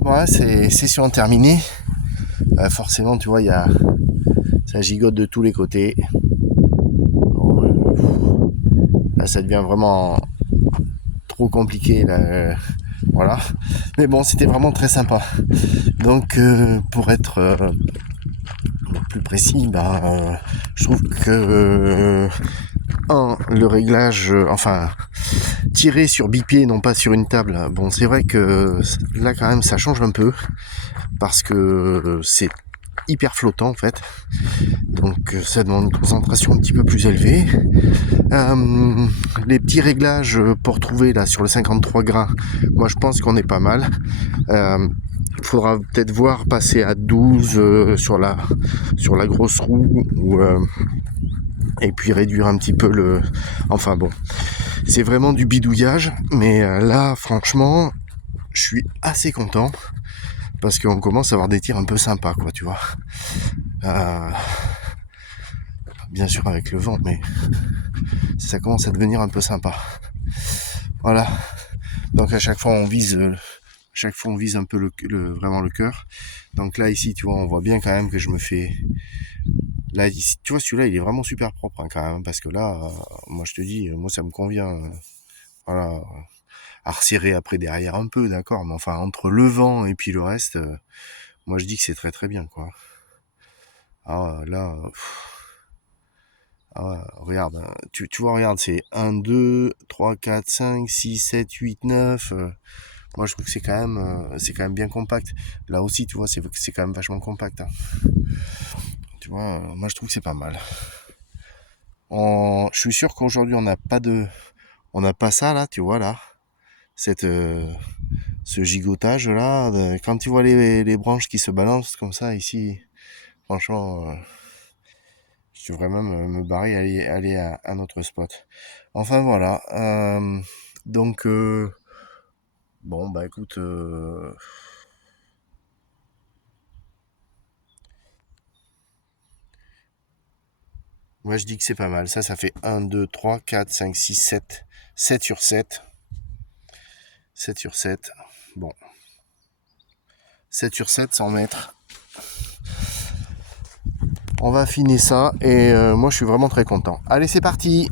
voilà, c'est session terminée. Forcément, tu vois, ça gigote de tous les côtés. Là, ça devient vraiment trop compliqué. Là, voilà. Mais bon, c'était vraiment très sympa. Donc, pour être plus précis, je trouve que le réglage, tirer sur bipied, non pas sur une table. Bon, c'est vrai que là, quand même, ça change un peu parce que c'est hyper flottant en fait, donc ça demande une concentration un petit peu plus élevée. Les petits réglages pour trouver là sur le 53 grains, moi je pense qu'on est pas mal. Il faudra peut-être voir passer à 12 sur la grosse roue et puis réduire un petit peu enfin bon, c'est vraiment du bidouillage, mais là franchement je suis assez content parce qu'on commence à avoir des tirs un peu sympas, quoi, tu vois. Bien sûr avec le vent, mais ça commence à devenir un peu sympa. Voilà. Donc à chaque fois on vise un peu vraiment le cœur. Donc là ici, tu vois, on voit bien quand même que je me fais. Là, ici, tu vois, celui-là, il est vraiment super propre hein, quand même, parce que là, moi je te dis, moi ça me convient. Voilà. À resserrer après derrière un peu, d'accord, mais enfin entre le vent et puis le reste, moi je dis que c'est très très bien, quoi. Ah là. Ah ouais, regarde, tu vois, regarde, c'est 1, 2, 3, 4, 5, 6, 7, 8, 9. Moi, je trouve que c'est quand même bien compact. Là aussi, tu vois, c'est quand même vachement compact. Hein. Tu vois, moi, je trouve que c'est pas mal. Je suis sûr qu'aujourd'hui, on n'a pas ça, là, tu vois, là. Ce gigotage, là. Quand tu vois les branches qui se balancent comme ça, ici, franchement... je devrais même me barrer et aller à un autre spot. Enfin voilà. Donc bon bah écoute. Moi je dis que c'est pas mal. Ça fait 1, 2, 3, 4, 5, 6, 7. 7 sur 7. 7 sur 7. Bon. 7 sur 7, 100 mètres. On va affiner ça et moi je suis vraiment très content. Allez, c'est parti!